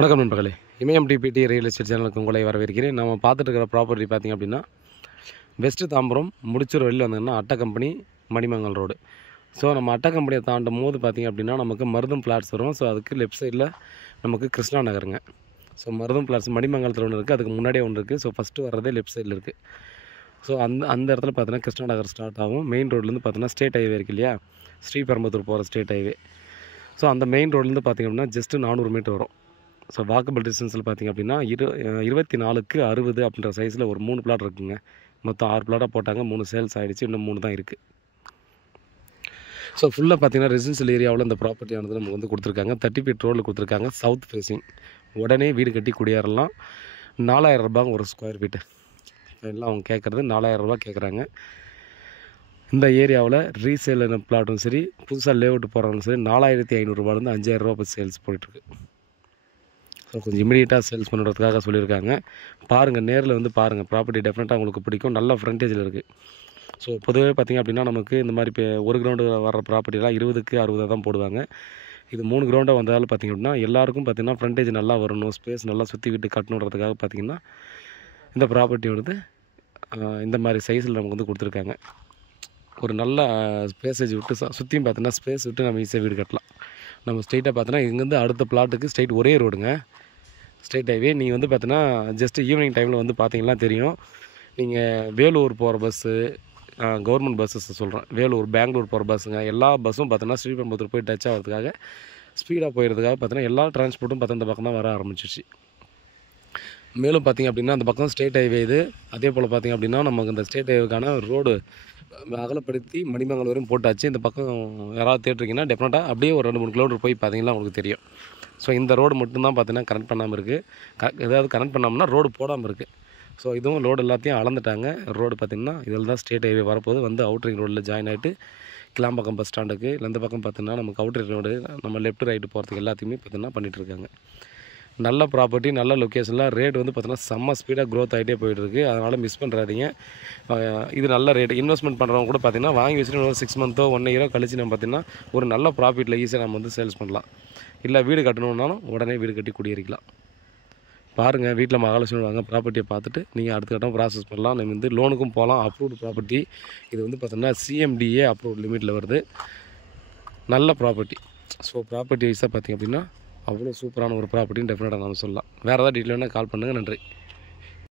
வணக்கம் நண்பர்களே, இமயம் DBT real estate சேனலுக்கு உங்களை வரவேற்கிறேன். நம்ம பார்த்துட்டு இருக்கிற ப்ராப்பர்ட்டி பார்த்திங்க அப்படின்னா வெஸ்ட்டு தாம்பரம் முடிச்சூர் வெளியில் வந்தீங்கன்னா அட்டை கம்பெனி மணிமங்கல் ரோடு. ஸோ நம்ம அட்டை கம்பெனியை தாண்டும் போது பார்த்திங்க அப்படின்னா நமக்கு மருதம் ஃப்ளாட்ஸ் வரும். ஸோ அதுக்கு லெஃப்ட் சைடில் நமக்கு கிருஷ்ணா நகருங்க. ஸோ மருதம் ஃப்ளாட்ஸ் மணிமங்கலத்தில் ஒன்று இருக்குது, அதுக்கு முன்னாடியே ஒன்று இருக்குது. ஸோ ஃபஸ்ட்டு வர்றதே லெஃப்ட் சைடில் இருக்குது. ஸோ அந்த இடத்துல பார்த்தீங்கன்னா கிருஷ்ணா நகர் ஸ்டார்ட் ஆகும். மெயின் ரோட்லேருந்து பார்த்தீங்கன்னா ஸ்டேட் ஹைவே இருக்குது இல்லையா, ஸ்ரீபெரும்புதூர் போகிற ஸ்டேட் ஹைவே. ஸோ அந்த மெயின் ரோட்லேருந்து பார்த்திங்க அப்படின்னா ஜஸ்ட்டு 400 மீட்டர் வரும். ஸோ வாக்கபிள் டிஸ்டன்ஸில் பார்த்திங்க அப்படின்னா 24க்கு 60 அப்படின்ற சைஸில் ஒரு 3 பிளாட் இருக்குங்க. மொத்தம் 6 பிளாட்டாக போட்டாங்க, 3 சேல்ஸ் ஆகிடுச்சு, இன்னும் 3 தான் இருக்குது. ஸோ ஃபுல்லாக பார்த்திங்கன்னா ரெசிடென்ஷியல் ஏரியாவில் இந்த ப்ராப்பர்ட்டியானது நமக்கு வந்து கொடுத்துருக்காங்க. 30 ஃபீட் ரோடில் கொடுத்துருக்காங்க, சவுத் ஃபேஸிங். உடனே வீடு கட்டி குடியேறலாம். 4000 ரூபாங்க ஒரு ஸ்கொயர் ஃபீட்டு. எல்லாம் அவங்க கேட்குறது 4000 ரூபா கேட்குறாங்க. இந்த ஏரியாவில் ரீசேல் பிளாட்டும் சரி, புதுசாக லேஅவுட் போகிறாலும் சரி, 4500 ரூபாலேருந்து 5000 ரூபா சேல்ஸ் போயிட்டுருக்கு. ஸோ கொஞ்சம் இமீடியட்டாக சேல்ஸ் பண்ணுறதுக்காக சொல்லியிருக்காங்க. பாருங்கள், நேரில் வந்து பாருங்கள், ப்ராப்பர்ட்டி டெஃபினட்டாக உங்களுக்கு பிடிக்கும். நல்ல ஃப்ரண்டேஜில் இருக்குது. ஸோ பொதுவாக பார்த்திங்க அப்படின்னா நமக்கு இந்த மாதிரி இப்போ ஒரு கிரவுண்டு வர ப்ராப்பர்ட்டிலாம் 20க்கு 60 தான் போடுவாங்க. இது 3 கிரவுண்டாக வந்ததால் பார்த்திங்க அப்படின்னா எல்லாருக்கும் பார்த்திங்கன்னா ஃப்ரண்டேஜ் நல்லா வரணும், ஸ்பேஸ் நல்லா சுற்றி விட்டு கட்டணுன்றதுக்காக பார்த்திங்கன்னா இந்த ப்ராப்பர்ட்டி வந்து இந்த மாதிரி சைஸில் நமக்கு வந்து கொடுத்துருக்காங்க. ஒரு நல்ல ஸ்பேஸேஜ் விட்டு சுற்றியும் பார்த்தீங்கன்னா ஸ்பேஸ் விட்டு நம்ம ஈஸியாக வீடு கட்டலாம். நம்ம ஸ்ட்ரெயிட்டாக பார்த்தோன்னா இங்கேருந்து அடுத்த பிளாட்டுக்கு ஸ்ட்ரெயிட் ஒரே ரோடுங்க, ஸ்ட்ரெயிட் ஹைவே. நீங்கள் வந்து பார்த்தீங்கன்னா ஜஸ்ட்டு ஈவினிங் டைமில் வந்து பார்த்தீங்கன்னா தெரியும். நீங்கள் வேலூர் போகிற பஸ்ஸு, கவர்மெண்ட் பஸ்ஸஸ் சொல்கிறேன், வேலூர் பெங்களூர் போகிற பஸ்ஸுங்க, எல்லா பஸ்ஸும் பார்த்தீங்கன்னா ஸ்ரீபெரும்புதூர் போய் டச் ஆகிறதுக்காக ஸ்பீடாக போயிடுறதுக்காக பார்த்தீங்கன்னா எல்லா டிரான்ஸ்போர்ட்டும் பார்த்தா இந்த பக்கம் தான் வர ஆரம்பிச்சிச்சு. மேலும் பார்த்திங்க அப்படின்னா அந்த பக்கம் ஸ்டேட் ஹைவே இது. அதே போல் பார்த்திங்க அப்படின்னா நமக்கு இந்த ஸ்டேட் ஹைவேக்கான ரோடு அகலப்படுத்தி மணிமங்கலம் வரையும் போட்டாச்சு. இந்த பக்கம் யாராவது தேட்டரிங்கன்னா டெஃபினட்டாக அப்படியே ஒரு 2-3 கிலோமீட்டர் போய் பார்த்தீங்கன்னா உங்களுக்கு தெரியும். ஸோ இந்த ரோடு மட்டும்தான் பார்த்தீங்கன்னா கனெக்ட் பண்ணாமல் இருக்குது. ஏதாவது கனெக்ட் பண்ணாமல்னா ரோடு போடாமல் இருக்குது. ஸோ இதுவும் ரோடு எல்லாத்தையும் அளந்துட்டாங்க. ரோடு பார்த்திங்கன்னா இதில் தான் ஸ்டேட் ஹைவே வரப்போது. வந்து அவுட்ரிங் ரோடில் ஜாயின் ஆகிட்டு கிளாம்பாக்கம் பஸ் ஸ்டாண்டுக்கு இந்த பக்கம் பார்த்திங்கன்னா நமக்கு அவுட்ரிங் ரோடு, நம்ம லெஃப்ட் ரைட்டு போகிறதுக்கு எல்லாத்தையுமே பார்த்திங்கன்னா பண்ணிகிட்ருக்காங்க. நல்ல ப்ராப்பர்ட்டி, நல்ல லொக்கேஷனில் ரேட் வந்து பார்த்தீங்கன்னா செம்ம ஸ்பீடாக க்ரோத் ஆகிட்டே போயிட்டுருக்கு. அதனால் மிஸ் பண்ணுறாதீங்க. இது நல்ல ரேட். இன்வெஸ்ட்மெண்ட் பண்ணுறவங்க கூட பார்த்திங்கன்னா வாங்கி வச்சுட்டு ஒரு 6 மந்த்தோ 1 இயரோ கழிச்சு நம்ம பார்த்திங்கன்னா ஒரு நல்ல ப்ராஃபிட்டில் ஈஸியாக நம்ம வந்து சேல்ஸ் பண்ணலாம். இல்லை வீடு கட்டணுன்னாலும் உடனே வீடு கட்டி குடியேறிக்கலாம். பாருங்கள், வீட்டில் மகாலட்சுமி வாங்க, ப்ராப்பர்ட்டியை பார்த்துட்டு நீங்கள் அடுத்த கட்டம் ப்ராசஸ் பண்ணலாம். நம்ம வந்து லோனுக்கும் போகலாம். அப்ரூவ்டு ப்ராப்பர்ட்டி இது வந்து பார்த்திங்கன்னா CMDA அப்ரூவ்ட் லிமிட்டில் வருது. நல்ல ப்ராப்பர்ட்டி. ஸோ ப்ராப்பர்ட்டி வைஸாக பார்த்திங்க அப்படின்னா அவ்வளோ சூப்பரான ஒரு ப்ராப்பர்ட்டின்னு டெஃபினட்டாக நம்ம சொல்லலாம். வேறு ஏதாவது டீட்டெயில் வேணால் கால் பண்ணுங்கள். நன்றி.